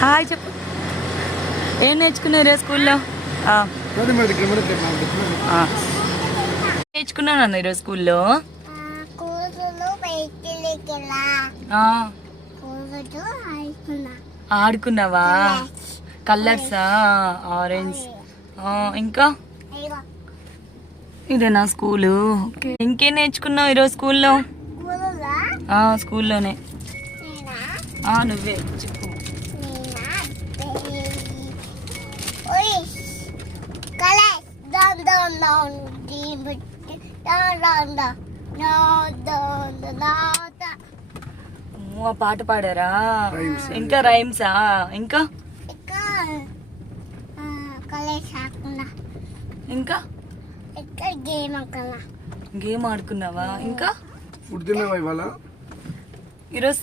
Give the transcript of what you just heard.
Hi చెప్పు. ఏం నేర్చుకున్నారు స్కూల్లో? నేర్చుకున్నాను ఈరోజు స్కూల్లో. ఆడుకున్నావా? కలర్సా? ఆరెంజ్. ఇంకా ఇదేనా స్కూలు? ఇంకేం నేర్చుకున్నావు ఈరోజు స్కూల్లో? స్కూల్లోనే నువ్వే చెప్పు. ఆ పాట పాడారా? ఇంకా రైమ్సా? ఇంకా ఇంకా గేమ్ ఆడుకున్నావా? ఇంకా ఫుడ్ తిన్నావా ఇవాళ? ఈరోజు